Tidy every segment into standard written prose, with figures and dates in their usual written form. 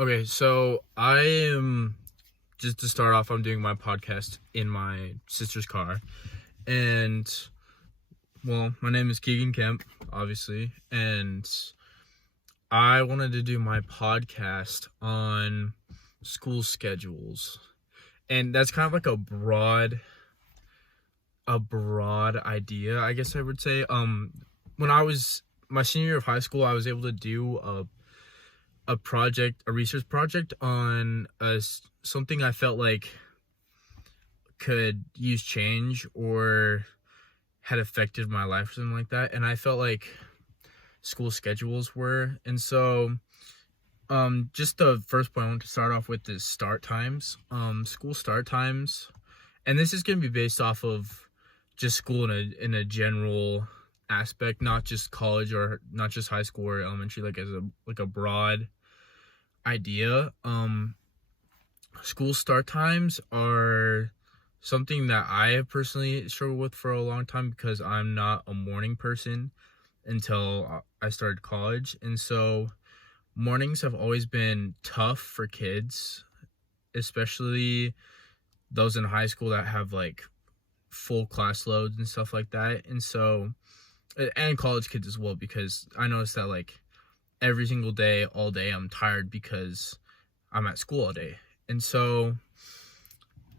Okay, so I am just to start off. I'm doing my podcast in my sister's car, and my name is Keegan Kemp, obviously, and I wanted to do my podcast on school schedules, and that's kind of like a broad idea, I guess I would say. When I was my senior year of high school, I was able to do a research project on something I felt like could use change or had affected my life or something like that, and I felt like school schedules were. And so just the first point I want to start off with is start times. School start times, and this is going to be based off of just school in a general aspect, not just college or not just high school or elementary, like as a broad idea. School start times are something that I have personally struggled with for a long time because I'm not a morning person until I started college. And so mornings have always been tough for kids, especially those in high school that have like full class loads and stuff like that. And so, and college kids as well, because I noticed that like every single day, all day, I'm tired because I'm at school all day. And so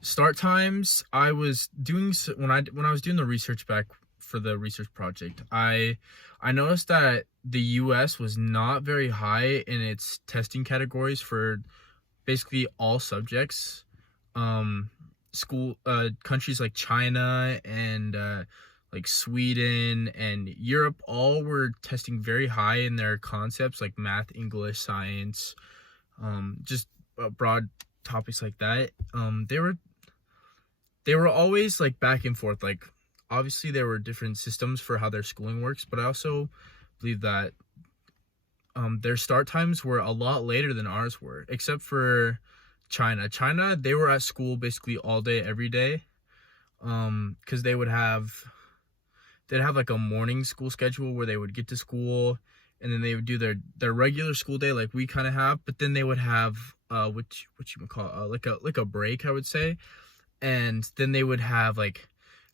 start times, I was doing when I was doing the research back for the research project, I noticed that the US was not very high in its testing categories for basically all subjects. School countries like China and like Sweden and Europe all were testing very high in their concepts like math, English, science, just broad topics like that. They were always like back and forth. Like obviously there were different systems for how their schooling works, but I also believe that their start times were a lot later than ours were, except for China, they were at school basically all day every day. Because they'd have like a morning school schedule where they would get to school and then they would do their regular school day like we kind of have, but then they would have what you would call like a break, I would say. And then they would have like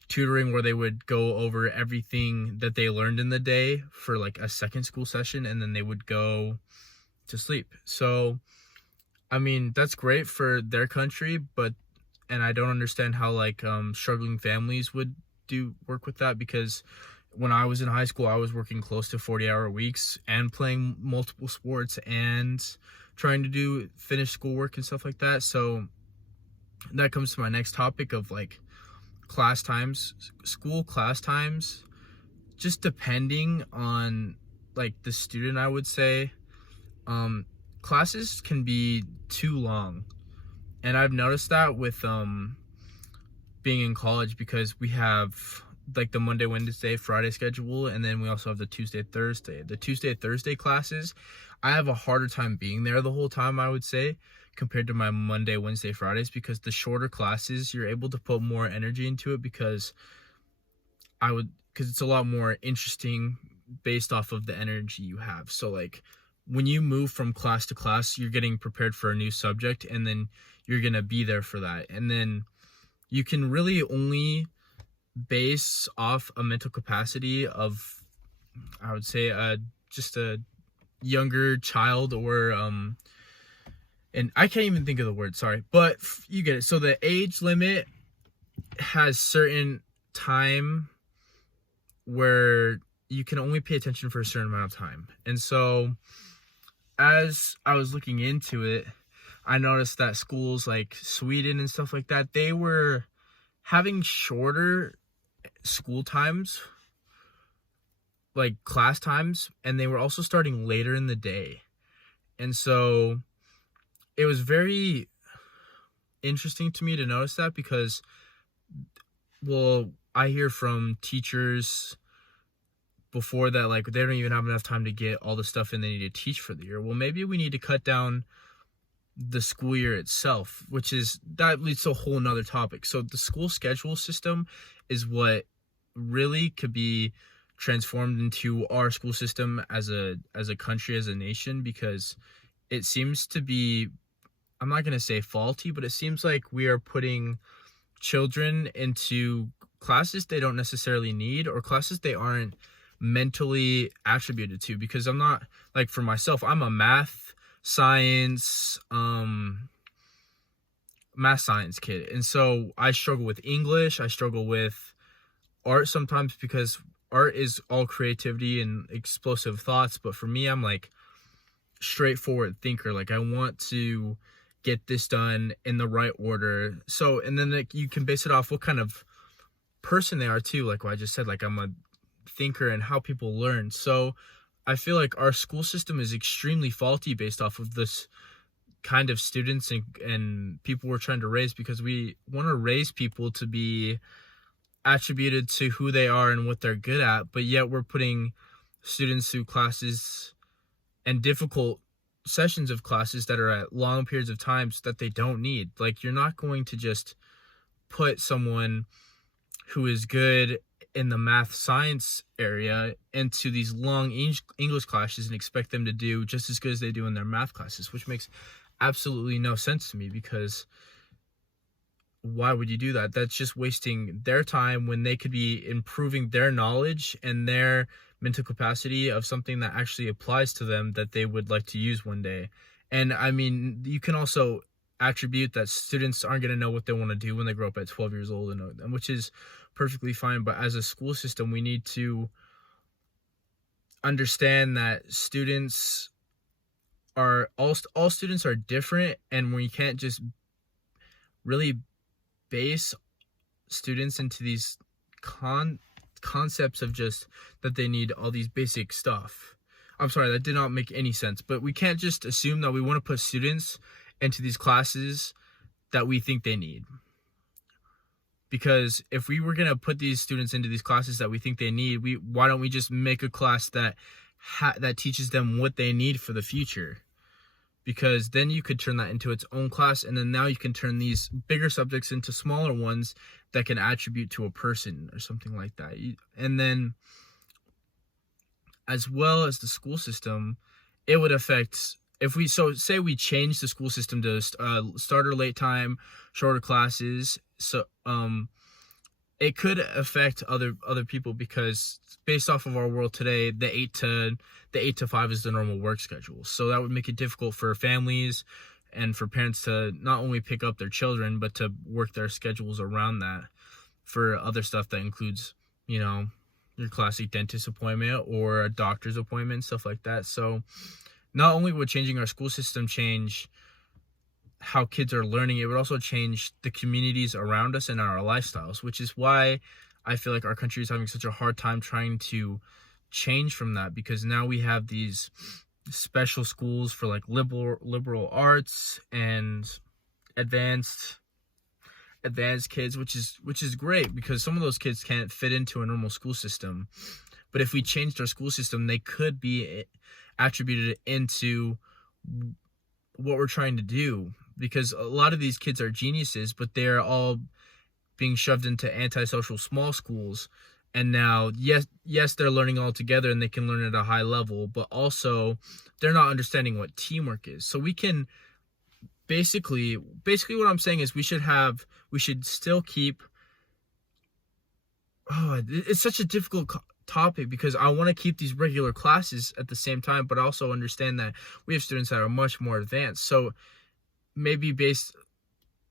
tutoring where they would go over everything that they learned in the day for like a second school session, and then they would go to sleep. So I mean, that's great for their country, and I don't understand how like struggling families would do work with that, because when I was in high school, I was working close to 40-hour weeks and playing multiple sports and trying to finish schoolwork and stuff like that. So that comes to my next topic of like class times, school class times, just depending on like the student, I would say. Classes can be too long, and I've noticed that with being in college, because we have like the Monday, Wednesday, Friday schedule, and then we also have the Tuesday, Thursday classes. I have a harder time being there the whole time, I would say, compared to my Monday, Wednesday, Fridays, because the shorter classes, you're able to put more energy into it, because it's a lot more interesting based off of the energy you have. So like when you move from class to class, you're getting prepared for a new subject, and then you're going to be there for that. And then you can really only base off a mental capacity of, I would say, just a younger child, or and I can't even think of the word, sorry, but you get it. So the age limit has certain time where you can only pay attention for a certain amount of time. And so as I was looking into it, I noticed that schools like Sweden and stuff like that, they were having shorter school times, like class times, and they were also starting later in the day. And so it was very interesting to me to notice that, because, well, I hear from teachers before that like they don't even have enough time to get all the stuff in they need to teach for the year. Well, maybe we need to cut down the school year itself, that leads to a whole nother topic. So the school schedule system is what really could be transformed into our school system as a country, as a nation, because it seems to be, I'm not going to say faulty, but it seems like we are putting children into classes they don't necessarily need, or classes they aren't mentally attributed to. Because I'm not, like, for myself, I'm a math science kid, and so I struggle with English, I struggle with art sometimes, because art is all creativity and explosive thoughts, but for me, I'm like straightforward thinker. Like, I want to get this done in the right order. So, and then, like, you can base it off what kind of person they are too. Like what I just said, like, I'm a thinker and how people learn. So I feel like our school system is extremely faulty based off of this kind of students and people we're trying to raise, because we want to raise people to be attributed to who they are and what they're good at, but yet we're putting students through classes and difficult sessions of classes that are at long periods of times that they don't need. Like, you're not going to just put someone who is good in the math science area into these long English classes and expect them to do just as good as they do in their math classes, which makes absolutely no sense to me, because why would you do that? That's just wasting their time when they could be improving their knowledge and their mental capacity of something that actually applies to them that they would like to use one day. And I mean, you can also attribute that students aren't going to know what they want to do when they grow up at 12 years old, and which is perfectly fine. But as a school system, we need to understand that students are all students are different, and we can't just really base students into these concepts of just that they need all these basic stuff. I'm sorry, that did not make any sense. But we can't just assume that we want to put students into these classes that we think they need. Because if we were going to put these students into these classes that we think they need, why don't we just make a class that teaches them what they need for the future? Because then you could turn that into its own class, and then now you can turn these bigger subjects into smaller ones that can attribute to a person or something like that. And then, as well as the school system, it would affect, if we, so say we change the school system to starter late time, shorter classes, so it could affect other people, because based off of our world today, the 8 to 5 is the normal work schedule. So that would make it difficult for families and for parents to not only pick up their children, but to work their schedules around that for other stuff that includes, your classic dentist appointment or a doctor's appointment, stuff like that. So not only would changing our school system change how kids are learning, it would also change the communities around us and our lifestyles, which is why I feel like our country is having such a hard time trying to change from that, because now we have these special schools for like liberal arts and advanced kids, which is great, because some of those kids can't fit into a normal school system. But if we changed our school system, they could be attributed into what we're trying to do, because a lot of these kids are geniuses, but they're all being shoved into antisocial small schools. And now, yes, they're learning all together and they can learn at a high level, but also they're not understanding what teamwork is. So we can basically what I'm saying is we should still keep, it's such a difficult topic, because I want to keep these regular classes at the same time, but also understand that we have students that are much more advanced. So maybe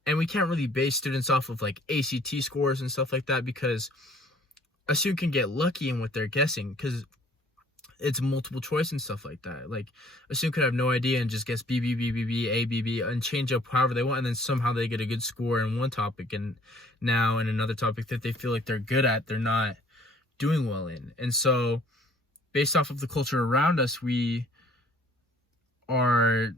and we can't really base students off of like ACT scores and stuff like that, because a student can get lucky in what they're guessing, because it's multiple choice and stuff like that. Like, a student could have no idea and just guess B, B, B, B, B, A, B, B, and change up however they want, and then somehow they get a good score in one topic, and now in another topic that they feel like they're good at, they're not doing well in. And so, based off of the culture around us, we are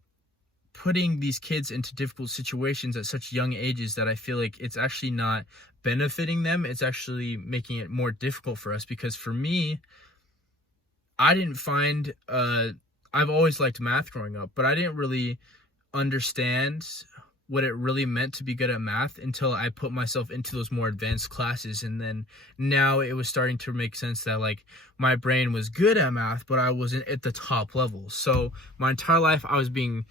putting these kids into difficult situations at such young ages that I feel like it's actually not benefiting them. It's actually making it more difficult for us, because for me, I didn't find, I've always liked math growing up, but I didn't really understand what it really meant to be good at math until I put myself into those more advanced classes. And then now it was starting to make sense that like my brain was good at math, but I wasn't at the top level. So my entire life I was being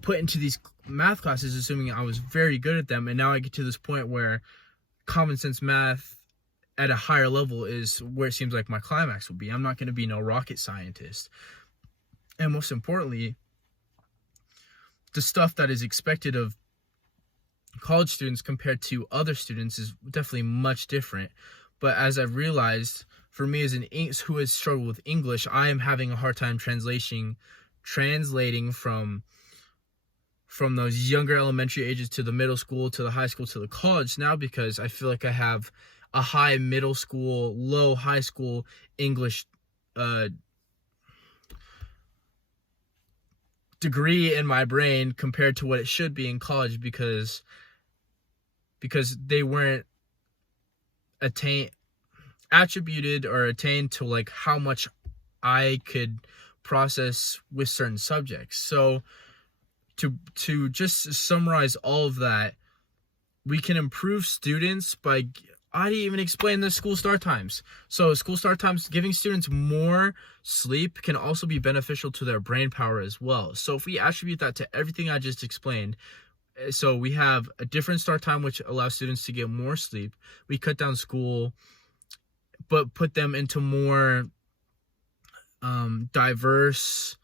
put into these math classes assuming I was very good at them, and now I get to this point where common sense math at a higher level is where it seems like my climax will be. I'm not going to be no rocket scientist. And most importantly, the stuff that is expected of college students compared to other students is definitely much different. But as I've realized, for me as an who has struggled with English, I am having a hard time translating from those younger elementary ages to the middle school, to the high school, to the college now, because I feel like I have a high middle school, low high school English degree in my brain compared to what it should be in college, because they weren't attributed or attained to like how much I could process with certain subjects. So to just summarize all of that, we can improve students by, I didn't even explain the school start times. So school start times, giving students more sleep can also be beneficial to their brain power as well. So if we attribute that to everything I just explained, so we have a different start time, which allows students to get more sleep. We cut down school, but put them into more diverse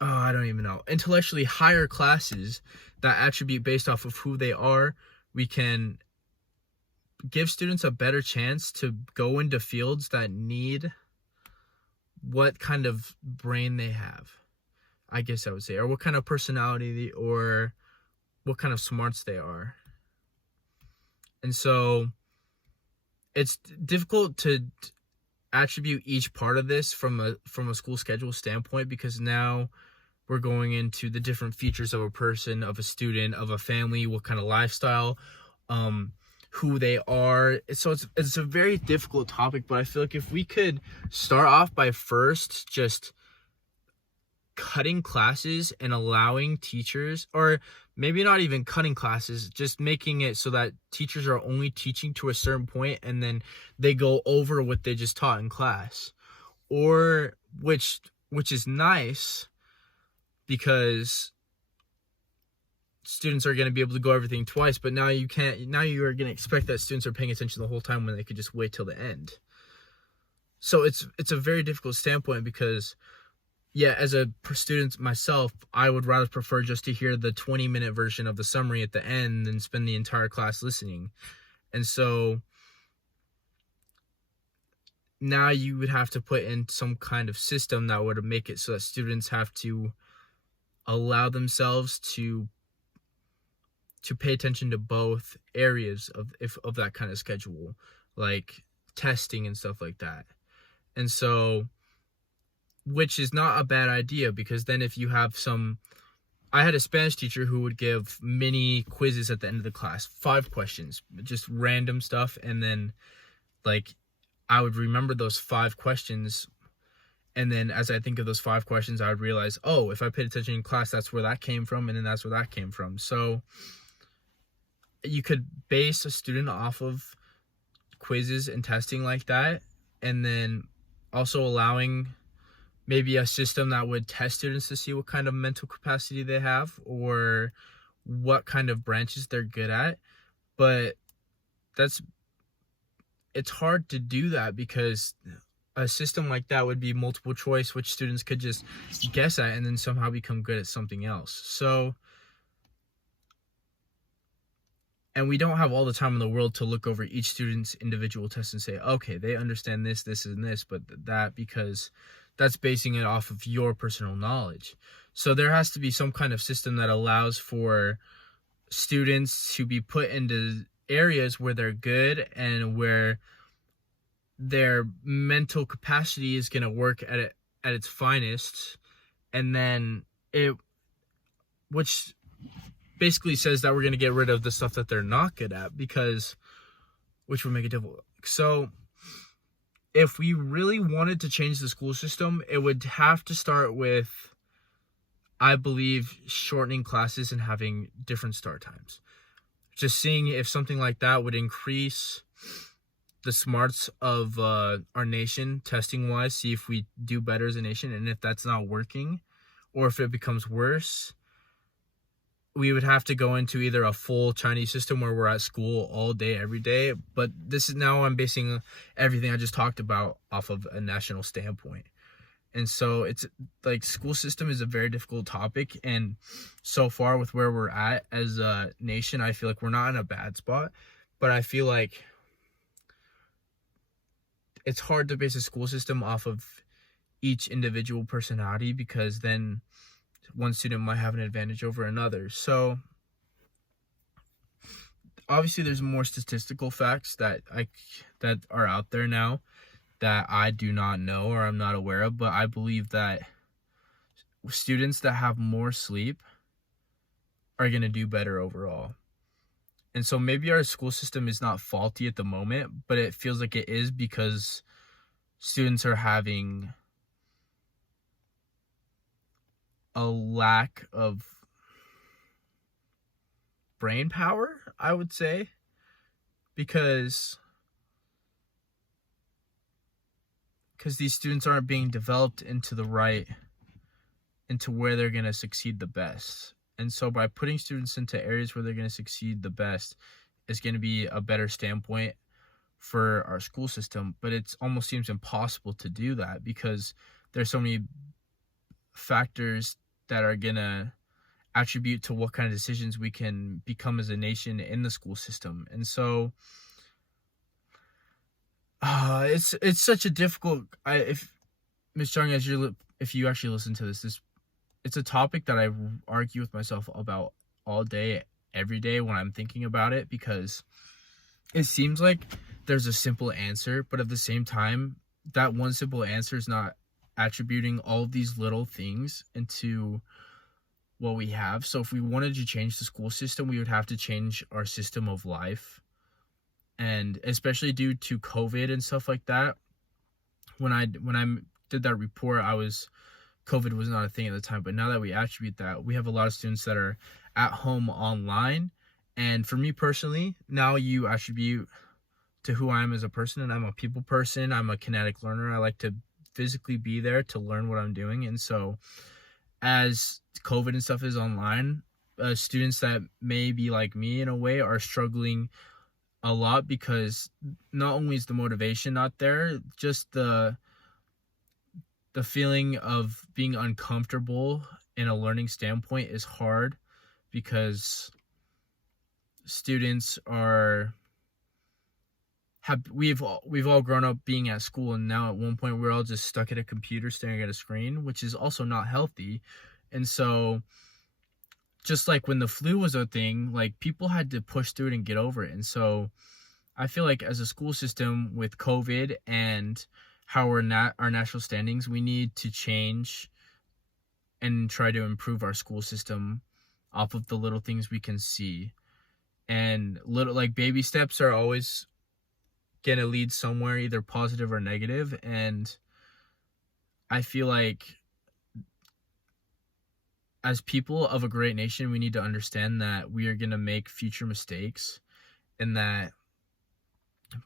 I don't even know, intellectually higher classes that attribute based off of who they are. We can give students a better chance to go into fields that need what kind of brain they have, I guess I would say, or what kind of personality or what kind of smarts they are. And so it's difficult to attribute each part of this from a school schedule standpoint, because now we're going into the different features of a person, of a student, of a family, what kind of lifestyle, who they are. So it's a very difficult topic, but I feel like if we could start off by first just cutting classes and allowing teachers, or maybe not even cutting classes, just making it so that teachers are only teaching to a certain point and then they go over what they just taught in class, or which is nice because students are going to be able to go everything twice, but now you are going to expect that students are paying attention the whole time when they could just wait till the end. So it's a very difficult standpoint, because yeah, as a student myself, I would rather prefer just to hear the 20-minute version of the summary at the end than spend the entire class listening. And so now you would have to put in some kind of system that would make it so that students have to allow themselves to pay attention to both areas of that kind of schedule, like testing and stuff like that. And so, which is not a bad idea, because then if you have I had a Spanish teacher who would give mini quizzes at the end of the class, 5 questions, just random stuff. And then like I would remember those 5 questions. And then as I think of those 5 questions, I would realize, oh, if I paid attention in class, that's where that came from. And then that's where that came from. So you could base a student off of quizzes and testing like that. And then also allowing maybe a system that would test students to see what kind of mental capacity they have or what kind of branches they're good at. But it's hard to do that, because a system like that would be multiple choice, which students could just guess at and then somehow become good at something else. So, and we don't have all the time in the world to look over each student's individual test and say, okay, they understand this, this, and this, but that, because that's basing it off of your personal knowledge. So there has to be some kind of system that allows for students to be put into areas where they're good and where their mental capacity is going to work at its finest. And then which basically says that we're going to get rid of the stuff that they're not good at, which would make it difficult. So if we really wanted to change the school system, it would have to start with, I believe, shortening classes and having different start times. Just seeing if something like that would increase the smarts of our nation testing wise, see if we do better as a nation. And if that's not working, or if it becomes worse, we would have to go into either a full Chinese system where we're at school all day, every day. But this is now I'm basing everything I just talked about off of a national standpoint. And so it's like school system is a very difficult topic. And so far with where we're at as a nation, I feel like we're not in a bad spot. But I feel like it's hard to base a school system off of each individual personality, because then one student might have an advantage over another. So obviously there's more statistical facts that are out there now that I do not know or I'm not aware of, but I believe that students that have more sleep are going to do better overall. And so maybe our school system is not faulty at the moment, but it feels like it is, because students are having a lack of brain power, I would say, because these students aren't being developed into where they're going to succeed the best. And so by putting students into areas where they're going to succeed the best is going to be a better standpoint for our school system. But it almost seems impossible to do that, because there's so many factors that are going to attribute to what kind of decisions we can become as a nation in the school system. And so it's such a difficult, if Ms. Chung, if you actually listen to this, it's a topic that I argue with myself about all day, every day when I'm thinking about it, because it seems like there's a simple answer, but at the same time, that one simple answer is not attributing all of these little things into what we have. So if we wanted to change the school system, we would have to change our system of life. And especially due to COVID and stuff like that, when I did that report, COVID was not a thing at the time, but now that we attribute that, we have a lot of students that are at home online. And for me personally, now you attribute to who I am as a person, and I'm a people person. I'm a kinetic learner. I like to physically be there to learn what I'm doing. And so as COVID and stuff is online, students that may be like me in a way are struggling a lot, because not only is the motivation not there, just the feeling of being uncomfortable in a learning standpoint is hard, because students we've all grown up being at school, and now at one point we're all just stuck at a computer staring at a screen, which is also not healthy. And so just like when the flu was a thing, like people had to push through it and get over it. And so I feel like as a school system with COVID and how our national standings, we need to change and try to improve our school system off of the little things we can see. And little, like, baby steps are always going to lead somewhere, either positive or negative. And I feel like as people of a great nation, we need to understand that we are going to make future mistakes, and that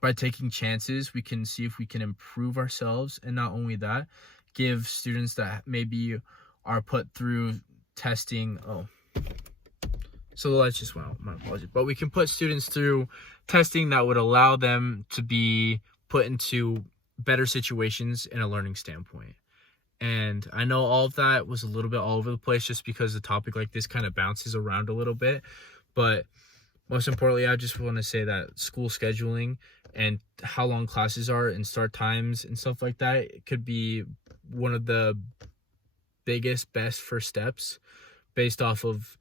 by taking chances, we can see if we can improve ourselves. And not only that, give students that maybe are put through testing. So the lights just went out, my apologies. But we can put students through testing that would allow them to be put into better situations in a learning standpoint. And I know all of that was a little bit all over the place, just because a topic like this kind of bounces around a little bit. But most importantly, I just want to say that school scheduling and how long classes are and start times and stuff like that, it could be one of the best first steps based off of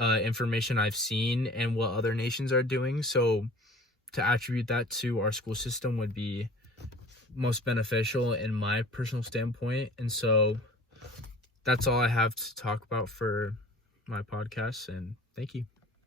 information I've seen and what other nations are doing. So to attribute that to our school system would be most beneficial in my personal standpoint. And so that's all I have to talk about for my podcast, and thank you.